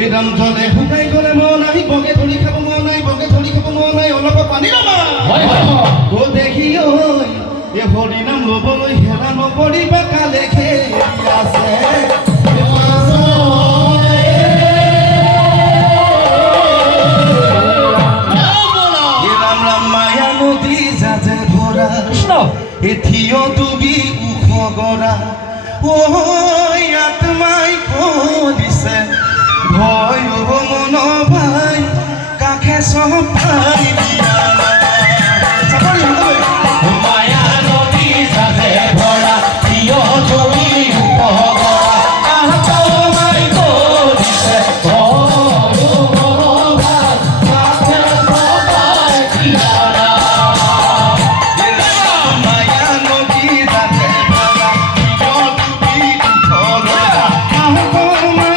এরাম জলে শুকাই গলে মন আহি বগে ধৰি খাব মন নাই বগে ধৰি খাব মন নাই অলপ পানী ৰবা ও দেখি ঐ এ হৰি নাম ল'বলৈ হেৰা নকৰিবা কালে খেলি আছে এথিও তুমি উখ গৰা ও আত্মাই কলিছে ভয় মন ভাই কাষে সপাই দিয়া মায়া নদী যাতে ভৰা থিও তুমি উখ গৰা আত্মাই কলিছে ভয় মন ভাই কাষে সপাই দিয়া Oh,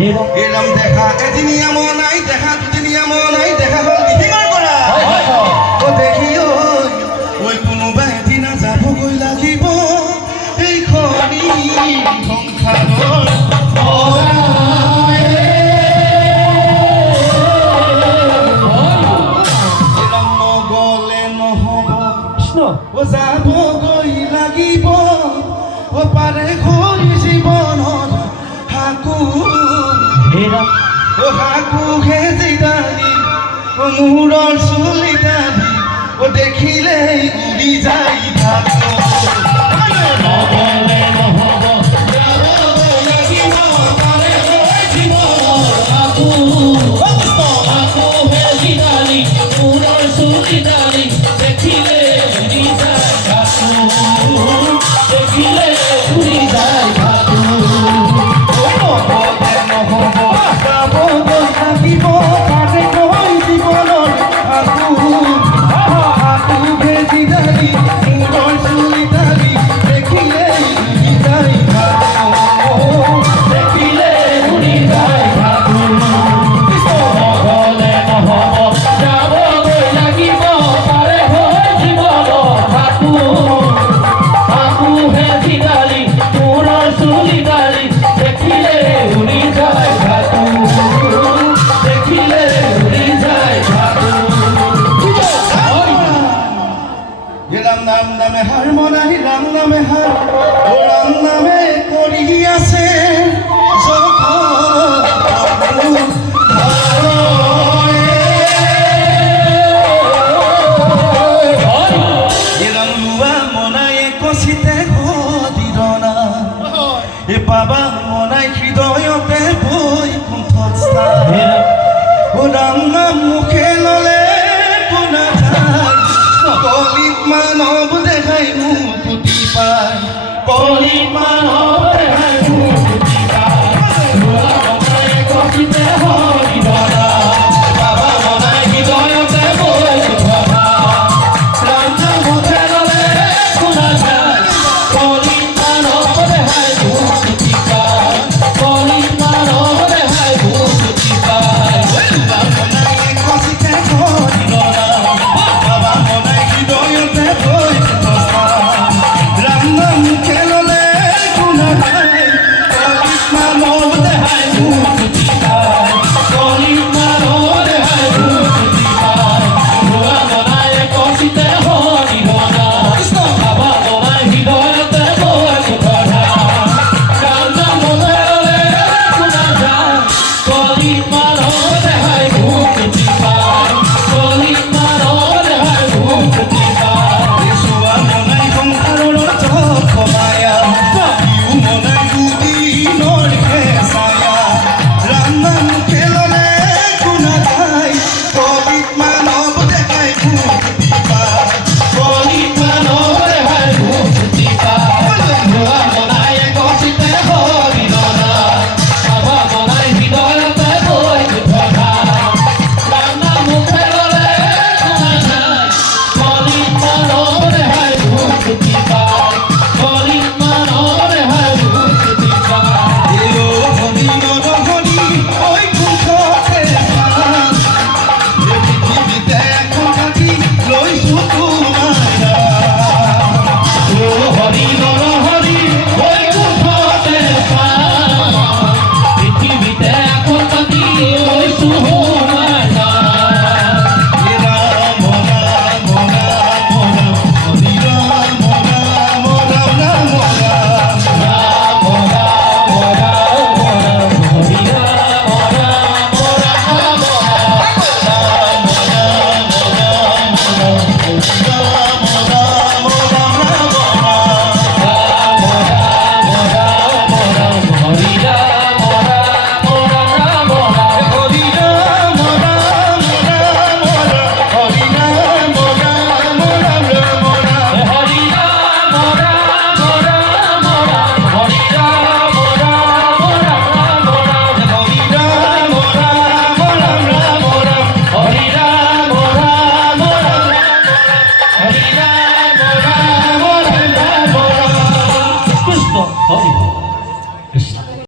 এরম দেখা এদিনীয়া মন নাই, দেখা দুদিনীয়া মন নাই, দেখা হ'ল দিহিঙৰ পৰা। ও দেখি ঐ কোনোবা এদিনা যাবগৈ লাগিব এইখনি সংসাৰৰ এৰম নগলে নহ'ব, ও যাবগৈ লাগিব ও পাৰে হৈ জীৱনত হাকু ও হাকু খেজিদালি ও মূৰৰ চুলিদালি ও দেখিলেই উৰি যায় ভাবো নগলে নহ'ব যাবগৈ লাগিব পাৰে হৈ জীৱনত হাকু হাকু খেজিদালি মূৰৰ চুলিদালি দেখিলে উৰি যায় ভাবো দেখিলে উৰি যায় ভাবো নগলে নহ'ব যাবগৈ লাগিব পাৰে হৈ জীৱনত হাকু হাকু খেজিদালি মূৰৰ চুলিদালি দেখিলে উৰি যায় ভাবো দেখিলে উৰি যায় ভাবো নগলে নহ'ব যাবগৈ লাগিব পাৰে হৈ জীৱনত হাকু হাকু খেজিদালি মূৰৰ চুলিদালি দেখিলে উৰি যায় ভাবো দেখিলে উৰি যায় ভাবো রাম নাম নামে হার মনাই রাম নামে হার ও রাম নামে করি আছে কচিতে ঘদিৰনা এ বাবা মনাই হৃদয়তে বৈ কুণ্ঠত স্থান ও ৰাম নাম মুখে ললে কোনা যায় কলিত মানৱ দেখাই মোক পুতি পায় কলিত মানৱ দেখাই মোক পুতি পায় কচিতে ঘদিৰনা বাবা মনাই হৃদয়তে বৈ কুণ্ঠত ৰাম নাম মুখে ললে কোনা যায় কলিত মানৱ দেখাই মোক পুতি পায় কলিত মানৱ দেখাই মোক পুতি পায় বাবা মনাই কচিতে ঘদিৰনা বাবা মনাই হৃদয়তে বৈ কুণ্ঠত ৰাম নাম মুখে ললে কোনা যায় কলিত মানৱ দেখাই মোক পুতি পায় কলিত মানৱ দেখাই মোক পুতি পায় বাবা মনাই কচিতে ঘদিৰনা বাবা মনাই হৃদয়তে বৈ কুণ্ঠত ৰাম নাম মুখে ললে কোনা যায় কলিত মানৱ দেখাই মোক পুতি পায় কলিত মানৱ দেখাই মোক পুতি পায় চোৱা মনাই সংসাৰৰ জপ মায়া ইও মনাই দুদিনৰ খেচায়া ৰাম নাম মুখে ললে কোনা যায় কলিত মানৱ দেখাই মোক পুতি পায় কলিত মানৱ দেখাই মোক পুতি পায় চোৱা মনাই কচিতে ঘদিৰনা বাবা মনাই হৃদয়তে বৈ কুণ্ঠত ৰাম নাম মুখে ললে কোনা যায় কলিত মানৱ দেখাই মোক পুতি পায় কলিত মানৱ দেখাই মোক পুতি পায় এ হৰি নৰহৰি ঐ কুণ্ঠতে পায় এ পৃথিৱীতে এখন থাকি লৈছো তোমাৰ ও হৰি নৰহৰি ঐ কুণ্ঠতে পায় পৃথিৱীতে এখন থাকি লৈছো তোমাৰ হে ৰাম ৰাম ৰাম ৰাম হৰি ৰাম ৰাম ৰাম ৰাম ৰাম হৰি কৃষ্ণ হরি